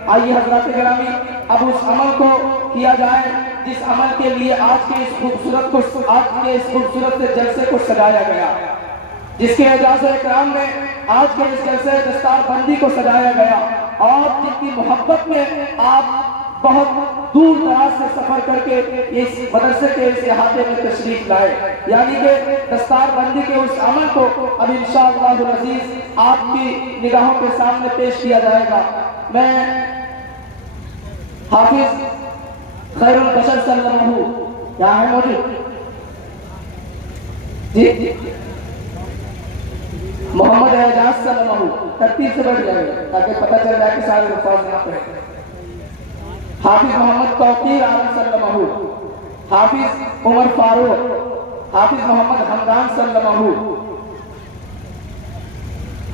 आइए हजरत गिरामी, अब उस अमल को किया जाए जिस अमल के लिए आज के इस खूबसूरत से जलसे को सजाया गया, जिसके एजाज़ इकराम में आज के इस जलसे दस्तारबंदी को सजाया गया और जिनकी मोहब्बत में आप बहुत दूर दराज से सफर करके इस मदरसे के इस इहाते में तशरीफ लाए, यानी कि दस्तारबंदी के उस अमल को अब इंशाअल्लाह अज़ीज़ आपकी निगाहों के सामने पेश किया जाएगा। मैं हाफिज खैरुल बशर सल्लल्लाहु यहाँ है मौजूद जी, मोहम्मद एजाज सल्लल्लाहु, तरतीब से बढ़ जाएगा ताकि पता चल जाए कि सारे अल्फाज यहाँ पे। हाफिज मोहम्मद तौकीर आलम सल्लल्लाहु, हाफिज उमर फारूक, हाफिज मोहम्मद हमदान सल्लल्लाहु,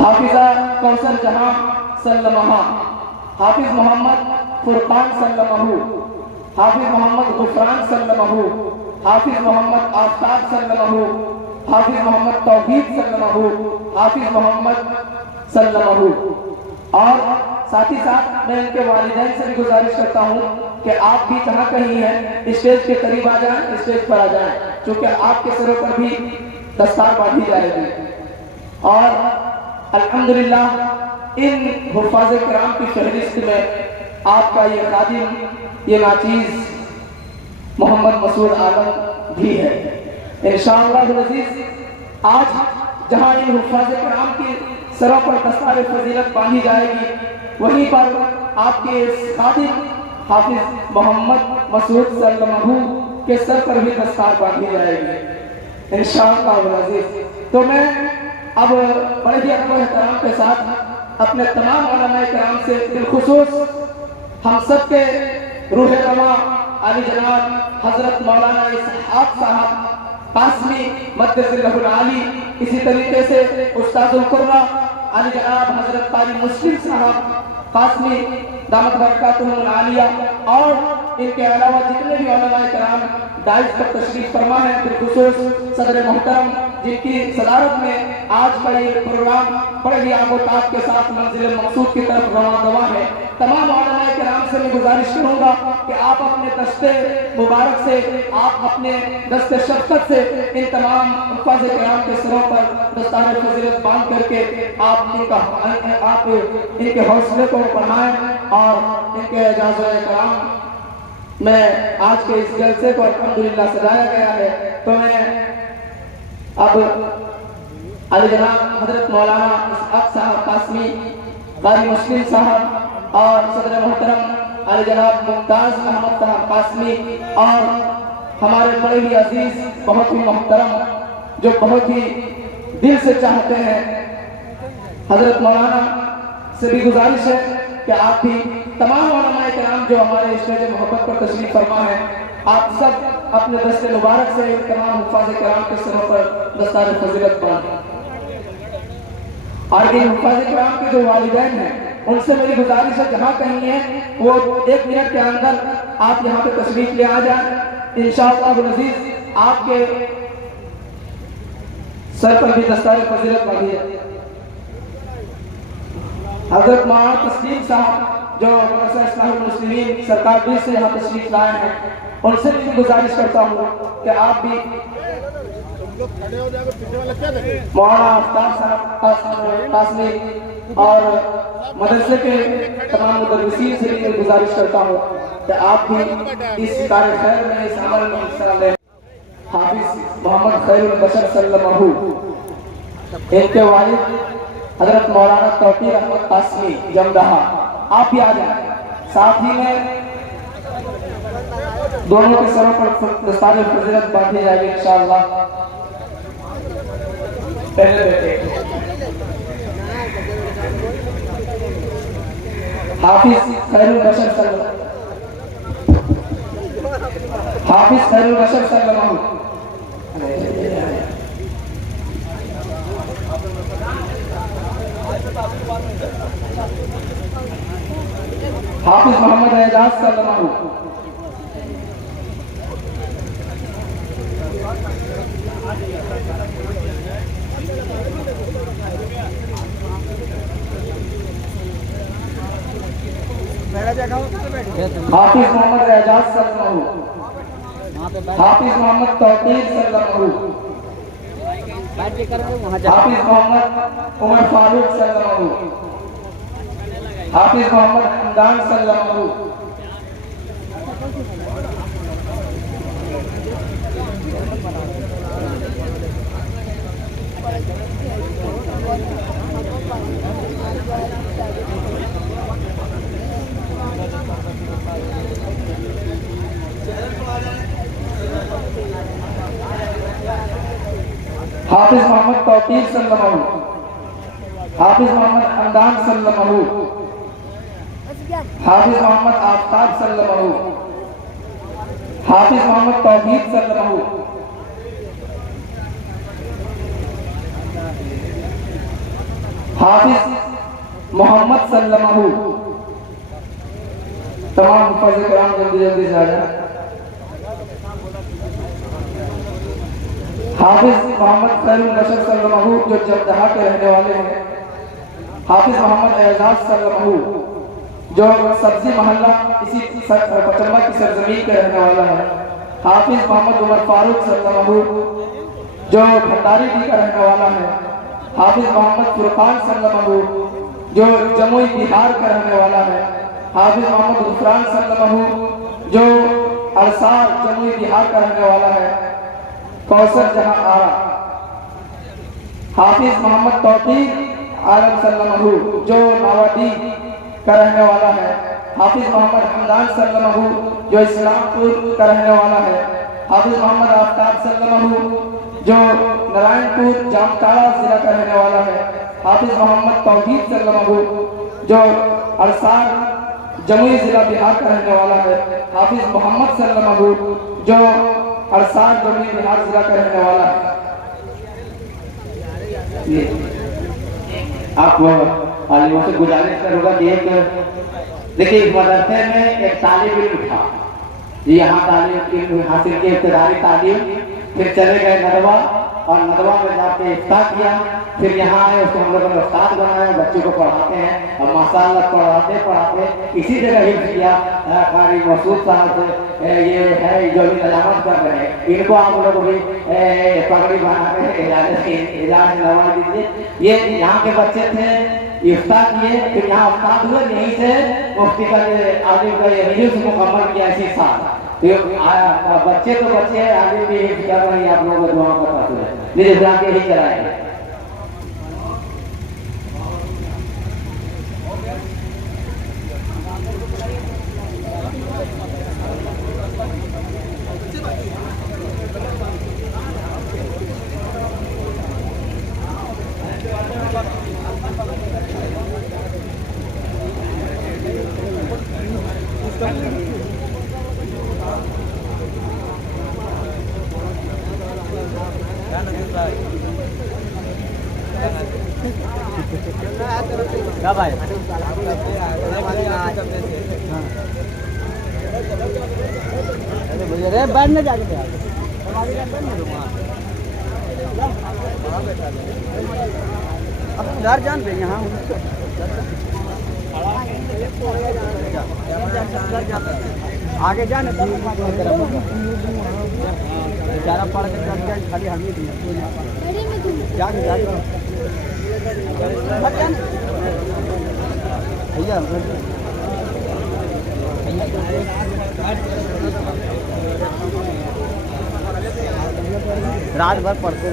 हाफिजा कौसर जहां सल्लल्लाहु, हाफिज मोहम्मद फुरकान सल्लल्लाहु, हाफिज मोहम्मद गुफरान सल्लल्लाहु, हाफिज मोहम्मद आफ्ताब सल्लल्लाहु, हाफिज मोहम्मद तौहीद सल्लल्लाहु, हाफिज मोहम्मद सल्लल्लाहु। और साथ ही साथ मैं इनके वालिदैन से भी गुजारिश करता हूँ कि आप भी जहाँ कहीं हैं स्टेज के करीब आ जाएं, स्टेज पर आ जाएं, क्योंकि आपके सरों पर भी दस्तार बांधी जाएगी। और अल्हम्दुलिल्लाह इन हुफ़ाज़ किराम की फहरिस्त में आपका ये खादिम, ये नाचीज़ मोहम्मद मसूद आलम भी है। इंशाअल्लाह अज़ीज़ आज जहाँ इन हुफ़ाज़ किराम की सरों पर दस्तार फजीलत बांधी जाएगी, वहीं पर आपके खादिम हाफिज मोहम्मद मसूद सल्लल्लाहु के सर पर भी दस्तार बांधी जाएगी इंशाअल्लाह अज़ीज़। तो मैं अब बड़े ही अदब एहतराम के साथ अपने तमाम उलमाए किराम से बिलखुसूस हम सब के रूह रवा अली जनाब हजरत मौलाना इसहाक साहब कासमी मद्दसिल्लहुल आली, इसी तरीके से उस्तादुल कुर्रा अली जनाब हजरत ताली मुस्लिम साहब कासमी दामत बरकातुहुल आलिया और इनके अलावा जितने भी उलमाए किराम दाइस पर तशरीफ फरमा है, बिलखुसूस सदर मोहतरम जिनकी सदारत में आज का ये प्रोग्राम बड़े ही आगोताब के साथ मंजिल मकसूद की तरफ रवाना दवा है। तमाम उलमाए किराम से मैं गुजारिश करूंगा कि आप अपने दस्ते मुबारक से, आप अपने दस्ते शफ़क़त से इन तमाम हुफ़ाज़ किराम के सरों पर दस्तार फजीलत बांध करके आप इनके हौसले को बढ़ाएं और इनके एजाज़ इकराम में आज के इस जलसे को अल्हम्दुलिल्लाह सजाया गया है। तो मैं अब अली जनाब हजरत मौलाना इसहाक साहब कासमी कारी मुस्लिम साहब और सदर मोहतरम अली जनाब मुमताज अहमद साहब कासमी और हमारे बड़े ही अजीज बहुत ही मोहतरम जो बहुत ही दिल से चाहते हैं हजरत मौलाना से भी गुजारिश है कि आप भी तमाम उलमाए किराम जो हमारे स्टेज मोहब्बत पर तशरीफ फरमा है, आप सब अपने दस्ते मुबारक से तमाम हुफ़ाज़ किराम के सरों पर दस्तार फजीलत बांधें। और इन हुफ़ाज़ किराम के जो वालिदैन हैं उनसे मेरी गुजारिश है जहाँ कहीं है वो 1 मिनट के अंदर आप यहाँ पे तशरीफ ले आ जाए। इंशाअल्लाह अज़ीज़ आपके सर पर भी दस्तार फजीलत बांधी है। हजरत मौलाना तस्लीम साहब जो मदरसा इस्लाहुल मुस्लिमीन सरकार भी से यहाँ तशरीफ लाए हैं, उनसे भी गुजारिश करता हूँ कि आप भी मौलाना आफ्ताब साहब कासमी और मदरसे के तमाम मुदर्रिसीन से भी गुजारिश करता हूँ कि आप भी इस कार्य खैर में, इस अमल में हिस्सा लें। हाफिज मोहम्मद खैरुल बशर सल्लल्लाहु, इनके वालिद हजरत मौलाना तौकीर अहमद कासमी जमदहा, आप भी आ जाए। साथ ही में दोनों के सरों पर दस्तार फजीलत बांधी जाएगी इंशाअल्लाह। पहले बैठे हाफिज खैरुल बशर सल्लल्लाहु, हाफिज खैरुल बशर सल्लल्लाहु, हाफिज मोहम्मद एजाज सल्लल्लाहु, हाफिज मोहम्मद एजाज सल्लल्लाहु, हाफिज मोहम्मद तौकीर सल्लल्लाहु, हाफिज मोहम्मद उमर फारूक सल्लल्लाहु, हाफिज मोहम्मद हमदान सल्लल्लाहु, हाफिज मोहम्मद तौकीर सल्लल्लाहु, हाफिज मोहम्मद हमदान सल्लल्लाहु, हाफिज मोहम्मद आफ्ताब सल्लल्लाहु, हाफिज मोहम्मद तौहीद सल्लल्लाहु, हाफिज मोहम्मद सल्लल्लाहु। तमाम हुफ़ाज़ किराम जल्दी जल्दी से आ जाए। हाफिज मोहम्मद खैरुल बशर सल्लल्लाहु जो जमदहा के रहने वाले हैं। हाफिज मोहम्मद एजाज सल्लल्लाहु जो सब्जी मोहल्ला इसी पचम्बा की सरजमीन के रहने वाला है। हाफिज मोहम्मद उमर फारूक सल्लल्लाहु जो भंडारी का रहने वाला है। हाफिज मोहम्मद फुरकान सल्लल्लाहु जो जमुई बिहार का रहने वाला है। हाफिज मोहम्मद गुफरान सल्लल्लाहु जो अलसार जमुई बिहार का रहने वाला है। कौसर जहां आरा। हाफिज मोहम्मद तौकीर आलम सल्लल्लाहु जो नावादी का रहने वाला है। हाफिज मोहम्मद हमदान सल्लल्लाहु जो इस्लामपुर का रहने वाला है। हाफिज मोहम्मद आफ्ताब सल्लल्लाहु जो नारायणपुर जामताड़ा जिला का रहने वाला है। हाफिज मोहम्मद तौहीद सल्लल्लाहु जो अलसार जमुई जिला बिहार का रहने वाला है। हाफिज मोहम्मद सल्लल्लाहु जो अलसार जमुई बिहार जिला का रहने वाला है। आप आलिमों से गुजारिश करूँगा कि एक देखिए इस मदरसे में एक तालिब इल्म था, यहाँ तालीम इल्म हासिल की इब्तदाई तालीम, फिर चले गए नदवा और नदवा में जाके इफ्ता किया, फिर यहाँ आए उसको हम लोगों ने उस्ताद बनाया, बच्चों को पढ़ाते हैं और माशाअल्लाह पढ़ाते पढ़ाते इसी जगह हिफ्ज़ किया। कारी मसूद साहब से ये है जो भी तजामत कर रहे हैं, इनको आप लोग भी पगड़ी बना के इजाज़ नवाज दीजिए। ये यहाँ के बच्चे थे, इफ्ता किए, फिर यहाँ उस्ताद हुए, यहीं से मुफ्ती का आलिम का ये हिफ्ज़ मुकम्मल किया इसी साल। बच्चे तो बच्चे हैं, आगे भी हिफ्ज़ कर रहे हैं, आप लोगों को दुआ का फासला है, मेरे जाके ही कराएंगे। क्या भाई अरे बैठ में जाके अब घर जान पे यहाँ आगे जाने बेचारा पढ़ के चल गया, खाली हम ही जाके भैया रात भर पढ़ते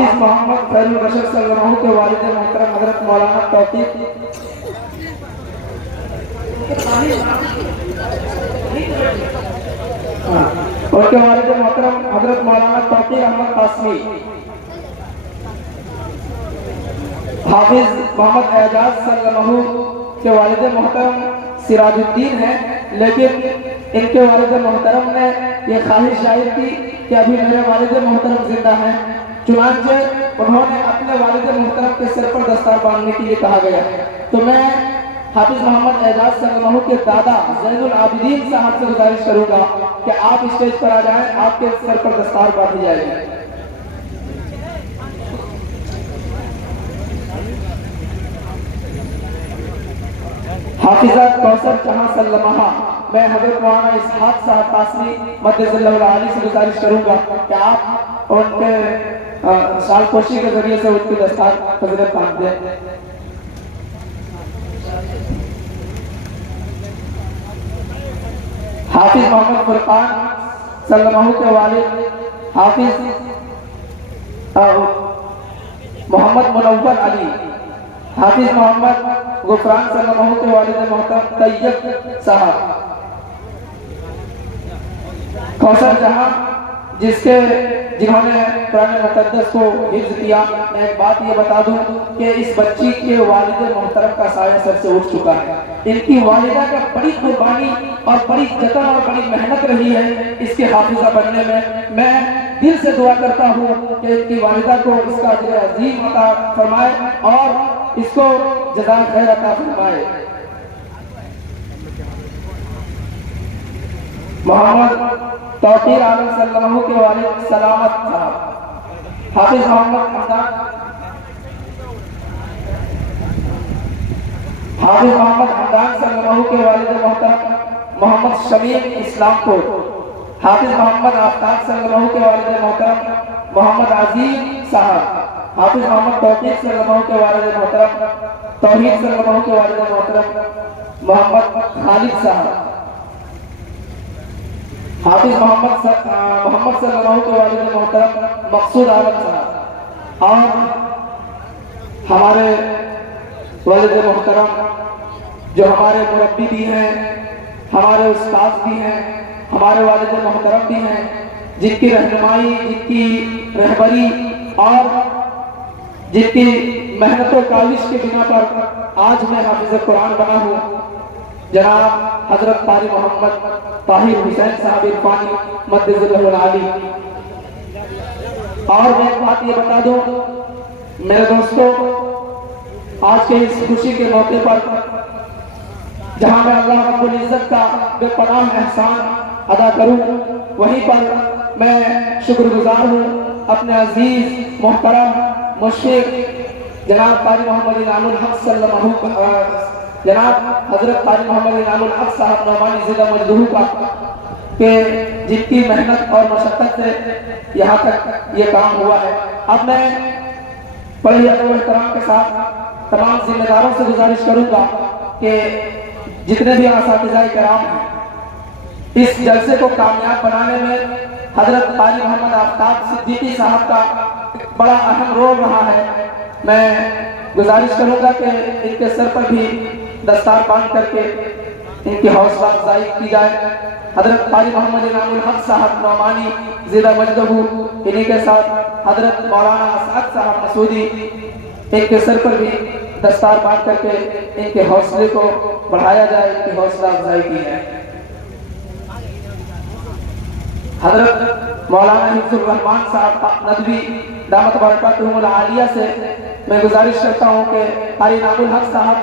हाफिज मोहम्मद फैजुल बशर सल्लल्लाहु के वालिद मोहतरम हजरत मौलाना तौकीर उनके वालिद मोहतरम हजरत मौलाना तौकीर अहमद कासमी। हाफिज मोहम्मद एजाज सल्लल्लाहु के वालिद मोहतरम सिराजुद्दीन है, लेकिन इनके वालिद मोहतरम ने ये ख्वाहिश जाहिर की कि अभी मेरे वालिद मोहतरम जिंदा हैं, चुनांचे उन्होंने अपने वालिद मोहतरम के सिर पर दस्तार बांधने के लिए कहा गया। तो मैं हाफिज मोहम्मद एजाज सल्लल्लाहु के दादा ज़ैनुल आबिदीन साहब से गुजारिश करूंगा कि आप स्टेज पर आ जाएं, आपके सर पर दस्तार बांधी जाएगी। हाफिजा कौसर जहां सल्लमहा, मैं हजरत मौलाना इसहाक साहब कासमी मद्दज़िल्लहुल आली से गुजारिश करूंगा कि आप उनके सालपोशी के जरिए से उनकी दस्तार फजीलत बांध दें। हाफिज मोहम्मद फुरकान सल्लल्लाहु के वालिद हाफिज मोहम्मद मुनव्वर अली, हाफिज मोहम्मद गुफरान सल्लल्लाहु के वालिद मोहतरम तैयब साहब। कौसर जहां जिन्होंने कुरान मुक़द्दस को हिफ्ज़ किया, मैं एक बात ये बता दूं कि इस बच्ची के वालिद मोहतरम का साया सर से उठ चुका है। इनकी वालिदा का बड़ी कुर्बानी और बड़ी जतन और बड़ी मेहनत रही है इसके हाफिजा बनने में। मैं दिल से दुआ करता हूँ कि इनकी वालिदा को इसका अजर अज़ीम अता फरमाए और इसको जज़ाए खैर अता फरमाए। मोहम्मद तौकीर आलम सल्लल्लाहु के वालिद सलामत साहब। हाफिज मोहम्मद हमदान, हाफिज मोहम्मद हमदान सल्लल्लाहु के वालिद मोहतरम मोहम्मद शमीम इस्लामपुर। हाफिज मोहम्मद आफ्ताब सल्लल्लाहु के वालिद मोहतरम मोहम्मद अजीम साहब। हाफिज मोहम्मद तौकीर सल्लल्लाहु के वालिद मोहतरम तौहीद सल्लल्लाहु के वालिद मोहतरम मोहम्मद खालिद साहब। हाफिज मोहम्मद सल्लल्लाहु के वालिद मोहतरम मकसूद आलम साहब और हमारे वालिद मोहतरम जो हमारे मुरब्बी भी हैं, हमारे उस्ताद भी हैं, हमारे वालिद मोहतरम भी हैं, जिनकी रहनुमाई, जिनकी रहबरी और जिनकी मेहनत और काविश के बिना पर आज मैं हाफिज कुरान बना हूँ, जनाब हजरत कारी मोहम्मद ताहिर हुसैन साहब इरफानी मद्दज़िल्लहुल आली। और मैं एक बात ये बता दूं मेरे दोस्तों, आज के इस खुशी के मौके पर जहां मैं अल्लाह रब्बुल इज्जत का बेपनाह एहसान अदा करूं, वहीं पर मैं शुक्रगुजार हूं अपने अजीज मोहतरम मुशफिक जनाब कारी मोहम्मद इनामुल हक सल्लल्लाहु जनाब हजरत कारी मोहम्मद इनामुल हक साहब नौमानी जिला मजदूर का के जिनकी मेहनत और मशक्कत से यहाँ तक ये काम हुआ है। अब मैं बड़ी एहतराम के साथ तमाम जिम्मेदारों से गुजारिश करूंगा कि जितने भी असातिज़ाए किराम हैं, इस जलसे को कामयाब बनाने में हजरत कारी मोहम्मद आफ्ताब सिद्दीकी साहब का बड़ा अहम रोल रहा है। मैं गुजारिश करूंगा कि इनके सर पर भी दस्तार बांध करके इनकी हौसला अफजाई की जाए। हजरत कारी मोहम्मद इनामुल हक साहब नौमानी जिला मजदबू, इन्हीं के साथ हजरत मौलाना असद साहब मसूदी, इनके सर पर भी दस्तार बांध करके इनके हौसले को बढ़ाया जाए, इनकी हौसला अफजाई की जाए। हजरत मौलाना हिफ्जुर रहमान साहब नदवी दामत बरकतुहुल आलिया से मैं गुजारिश करता हूँ कि कारी इनामुल हक साहब